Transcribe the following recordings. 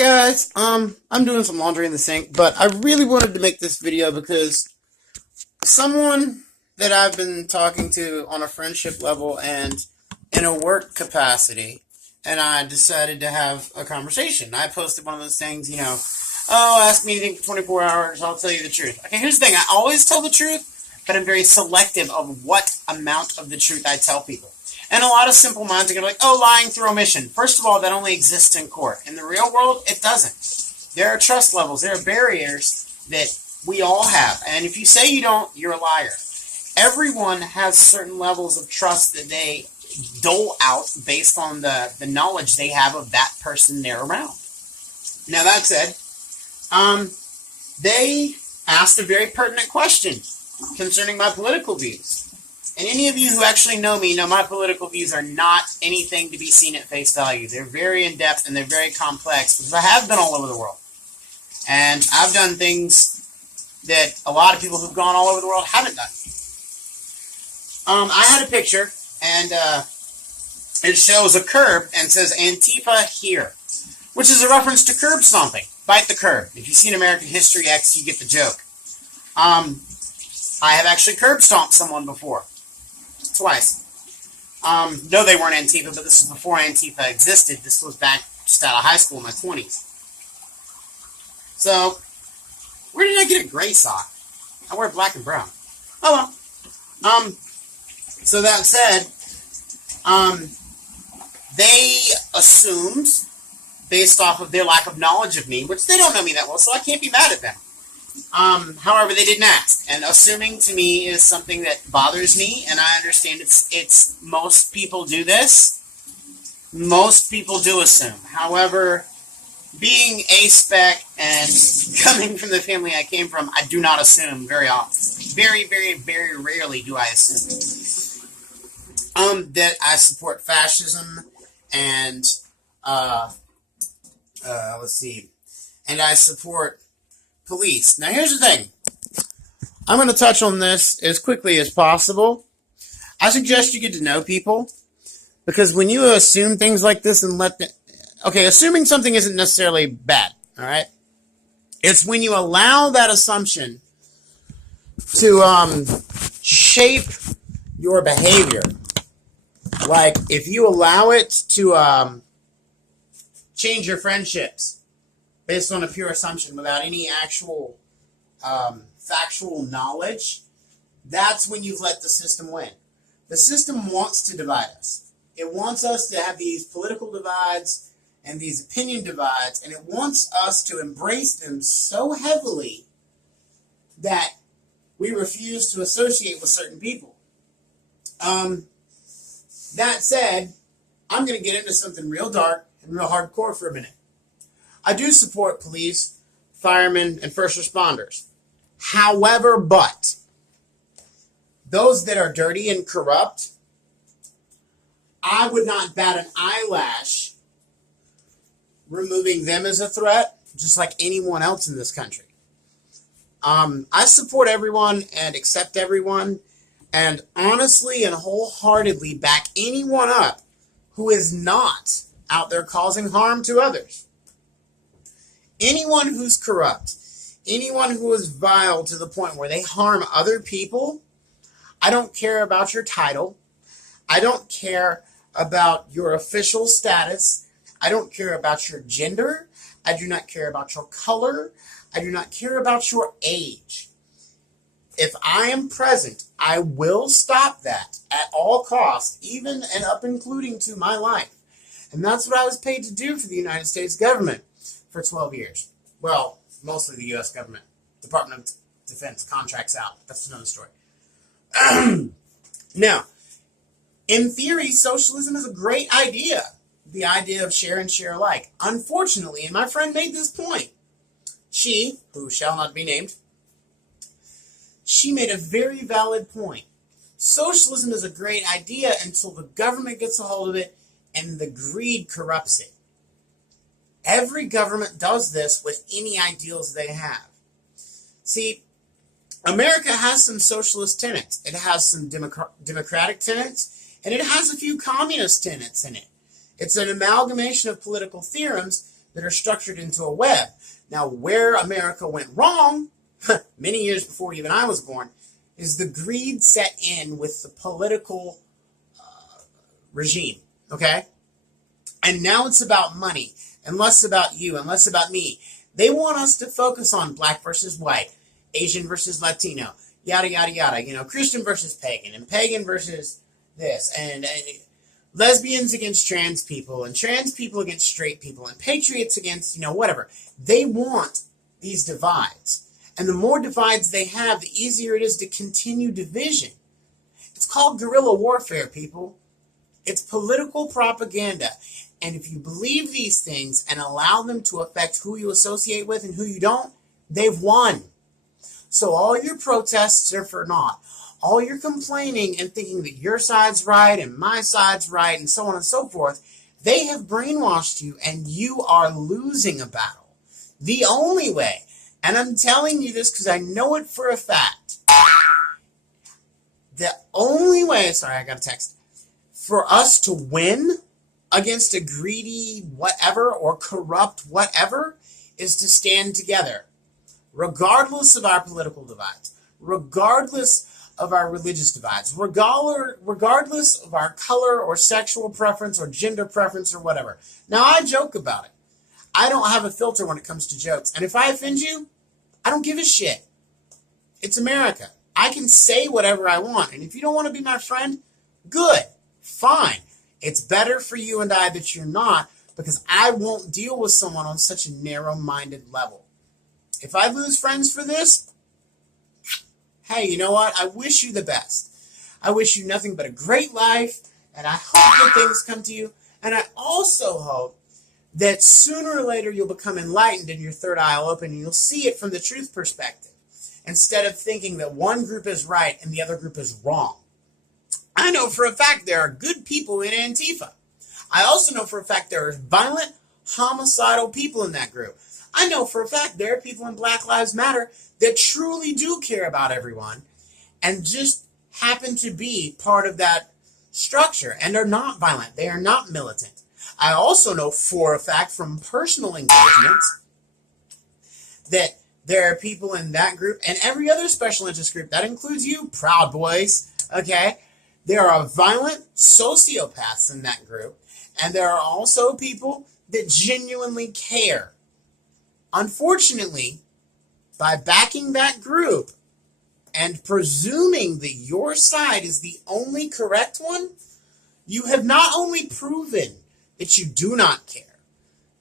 guys, I'm doing some laundry in the sink, but I really wanted to make this video because someone that I've been talking to on a friendship level and in a work capacity, and I decided to have a conversation. I posted one of those things, oh, ask me anything for 24 hours, I'll tell you the truth. Okay, here's the thing, I always tell the truth, but I'm very selective of what amount of the truth I tell people. And a lot of simple minds are going to be like, oh, lying through omission. First of all, that only exists in court. In the real world, it doesn't. There are trust levels. There are barriers that we all have. And if you say you don't, you're a liar. Everyone has certain levels of trust that they dole out based on the knowledge they have of that person they're around. Now, that said, they asked a very pertinent question concerning my political views. And any of you who actually know me know my political views are not anything to be seen at face value. They're very in-depth and they're very complex because I have been all over the world. And I've done things that a lot of people who've gone all over the world haven't done. I had a picture and it shows a curb and says Antifa here, which is a reference to curb stomping. Bite the curb. If you've seen American History X, you get the joke. I have actually curb stomped someone before. Twice. No, they weren't Antifa, but this is before Antifa existed. This was back just out of high school in my 20s. So, where did I get a gray sock? I wear black and brown. Oh well. So that said, they assumed, based off of their lack of knowledge of me, which they don't know me that well, so I can't be mad at them. However, they didn't ask, and assuming to me is something that bothers me, and I understand it's most people do this. Most people do assume. However, being a-spec and coming from the family I came from, I do not assume very often. Very, very, very rarely do I assume. That I support fascism and, and I support police. Now, here's the thing. I'm going to touch on this as quickly as possible. I suggest you get to know people, because when you assume things like this and assuming something isn't necessarily bad, all right? It's when you allow that assumption to shape your behavior. Like, if you allow it to change your friendships based on a pure assumption without any actual factual knowledge, that's when you've let the system win. The system wants to divide us. It wants us to have these political divides and these opinion divides, and it wants us to embrace them so heavily that we refuse to associate with certain people. That said, I'm going to get into something real dark and real hardcore for a minute. I do support police, firemen, and first responders. However, but those that are dirty and corrupt, I would not bat an eyelash removing them as a threat, just like anyone else in this country. I support everyone and accept everyone, and honestly and wholeheartedly back anyone up who is not out there causing harm to others. Anyone who's corrupt, anyone who is vile to the point where they harm other people, I don't care about your title. I don't care about your official status. I don't care about your gender. I do not care about your color. I do not care about your age. If I am present, I will stop that at all costs, even and up including to my life. And that's what I was paid to do for the United States government for 12 years. Well, mostly the U.S. government. Department of Defense contracts out. That's another story. Now, in theory, socialism is a great idea. The idea of share and share alike. Unfortunately, and my friend made this point, she, who shall not be named, she made a very valid point. Socialism is a great idea until the government gets a hold of it and the greed corrupts it. Every government does this with any ideals they have. See, America has some socialist tenets. It has some democratic tenets, and it has a few communist tenets in it. It's an amalgamation of political theorems that are structured into a web. Now, where America went wrong, many years before even I was born, is the greed set in with the political regime, okay? And now it's about money, and less about you, and less about me. They want us to focus on black versus white, Asian versus Latino, yada, yada, yada, Christian versus pagan, and pagan versus this, and lesbians against trans people, and trans people against straight people, and patriots against, whatever. They want these divides. And the more divides they have, the easier it is to continue division. It's called guerrilla warfare, people. It's political propaganda. And if you believe these things and allow them to affect who you associate with and who you don't, they've won. So all your protests are for naught. All your complaining and thinking that your side's right and my side's right and so on and so forth, they have brainwashed you and you are losing a battle. The only way, and I'm telling you this because I know it for a fact, the only way, sorry, I got a text, for us to win against a greedy whatever or corrupt whatever is to stand together, regardless of our political divides, regardless of our religious divides, regardless of our color or sexual preference or gender preference or whatever. Now, I joke about it. I don't have a filter when it comes to jokes. And if I offend you, I don't give a shit. It's America. I can say whatever I want. And if you don't want to be my friend, good, fine. It's better for you and I that you're not, because I won't deal with someone on such a narrow-minded level. If I lose friends for this, hey, you know what? I wish you the best. I wish you nothing but a great life, and I hope good things come to you. And I also hope that sooner or later you'll become enlightened and your third eye will open and you'll see it from the truth perspective, instead of thinking that one group is right and the other group is wrong. I know for a fact there are good people in Antifa. I also know for a fact there are violent, homicidal people in that group. I know for a fact there are people in Black Lives Matter that truly do care about everyone and just happen to be part of that structure and are not violent. They are not militant. I also know for a fact from personal engagements that there are people in that group and every other special interest group, that includes you, Proud Boys, okay? There are violent sociopaths in that group, and there are also people that genuinely care. Unfortunately, by backing that group and presuming that your side is the only correct one, you have not only proven that you do not care,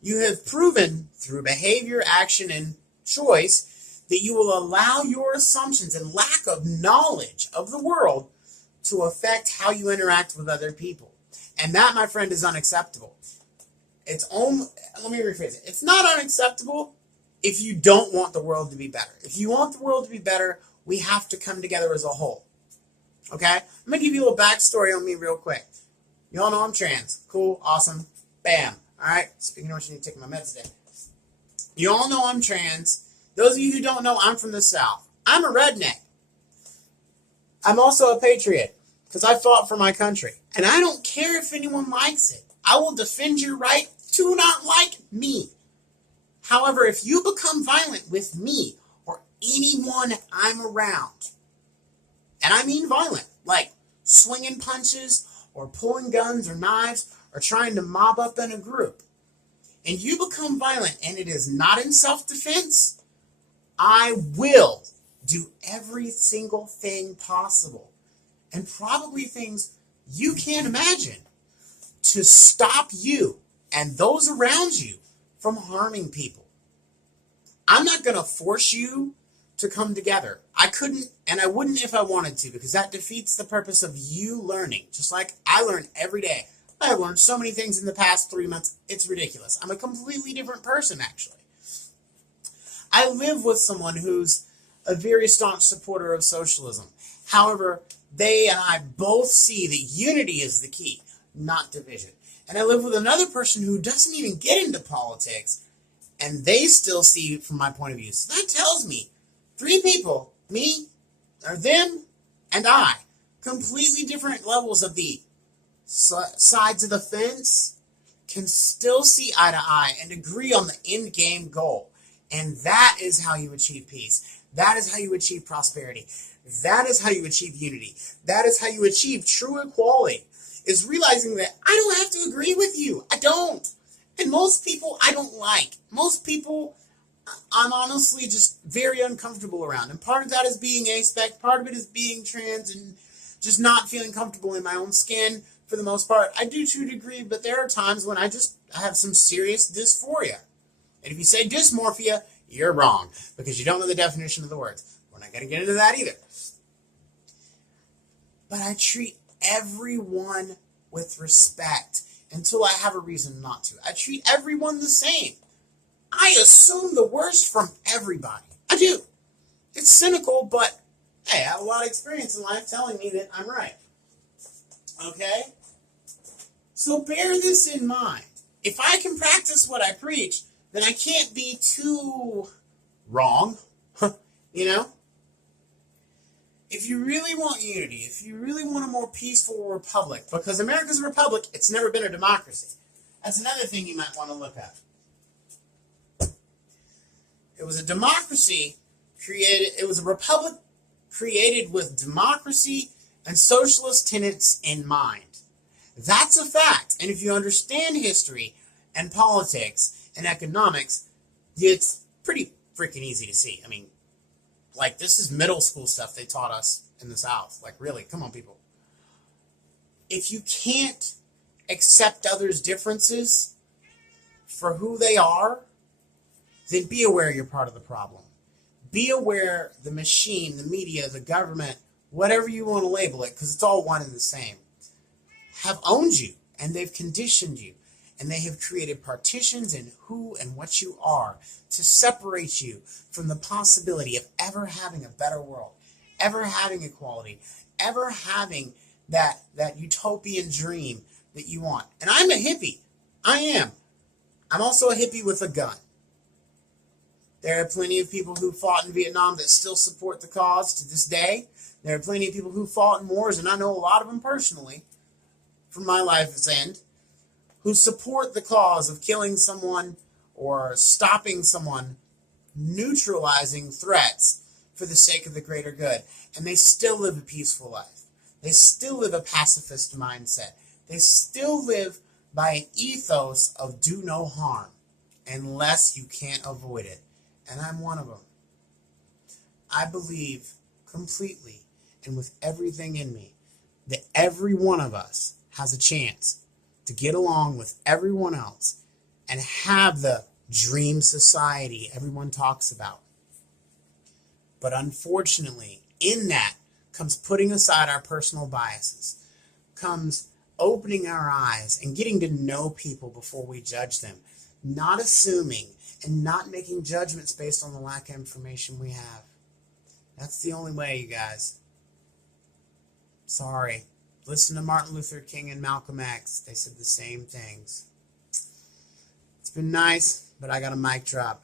you have proven through behavior, action, and choice that you will allow your assumptions and lack of knowledge of the world to affect how you interact with other people. And that, my friend, is unacceptable. Let me rephrase it. It's not unacceptable if you don't want the world to be better. If you want the world to be better, we have to come together as a whole. Okay? I'm going to give you a little backstory on me real quick. You all know I'm trans. Cool, awesome, bam. All right? Speaking of which, I need to take my meds today. You all know I'm trans. Those of you who don't know, I'm from the South. I'm a redneck. I'm also a patriot because I fought for my country. And I don't care if anyone likes it. I will defend your right to not like me. However, if you become violent with me or anyone I'm around, and I mean violent, like swinging punches or pulling guns or knives or trying to mob up in a group, and you become violent and it is not in self-defense, I will do every single thing possible, and probably things you can't imagine, to stop you and those around you from harming people. I'm not going to force you to come together. I couldn't, and I wouldn't if I wanted to, because that defeats the purpose of you learning. Just like I learn every day. I have learned so many things in the past 3 months. It's ridiculous. I'm a completely different person, actually. I live with someone who's a very staunch supporter of socialism. However, they and I both see that unity is the key, not division. And I live with another person who doesn't even get into politics, and they still see it from my point of view. So that tells me 3 people, me, or them, and I, completely different levels of the sides of the fence, can still see eye to eye and agree on the end game goal. And that is how you achieve peace. That is how you achieve prosperity. That is how you achieve unity. That is how you achieve true equality, is realizing that I don't have to agree with you. I don't. And most people I don't like. Most people I'm honestly just very uncomfortable around. And part of that is being aspec, part of it is being trans and just not feeling comfortable in my own skin for the most part. I do to a degree, but there are times when I have some serious dysphoria. And if you say dysmorphia, you're wrong, because you don't know the definition of the words. We're not going to get into that either. But I treat everyone with respect until I have a reason not to. I treat everyone the same. I assume the worst from everybody. I do. It's cynical, but hey, I have a lot of experience in life telling me that I'm right. Okay? So bear this in mind. If I can practice what I preach, then I can't be too wrong. You know? If you really want unity, if you really want a more peaceful republic, because America's a republic, it's never been a democracy. That's another thing you might want to look at. It was a democracy it was a republic created with democracy and socialist tenets in mind. That's a fact. And if you understand history and politics and economics, it's pretty freaking easy to see. I mean, like, this is middle school stuff they taught us in the South. Like, really, come on, people. If you can't accept others' differences for who they are, then be aware you're part of the problem. Be aware the machine, the media, the government, whatever you want to label it, because it's all one and the same, have owned you, and they've conditioned you, and they have created partitions in who and what you are to separate you from the possibility of ever having a better world, ever having equality, ever having that utopian dream that you want. And I'm a hippie. I am. I'm also a hippie with a gun. There are plenty of people who fought in Vietnam that still support the cause to this day. There are plenty of people who fought in wars, and I know a lot of them personally, from my life's end, who support the cause of killing someone or stopping someone, neutralizing threats for the sake of the greater good. And they still live a peaceful life. They still live a pacifist mindset. They still live by an ethos of do no harm unless you can't avoid it. And I'm one of them. I believe completely and with everything in me that every one of us has a chance to get along with everyone else and have the dream society everyone talks about. But unfortunately, in that comes putting aside our personal biases, comes opening our eyes and getting to know people before we judge them, not assuming and not making judgments based on the lack of information we have. That's the only way, you guys. Sorry. Listen to Martin Luther King and Malcolm X. They said the same things. It's been nice, but I got a mic drop.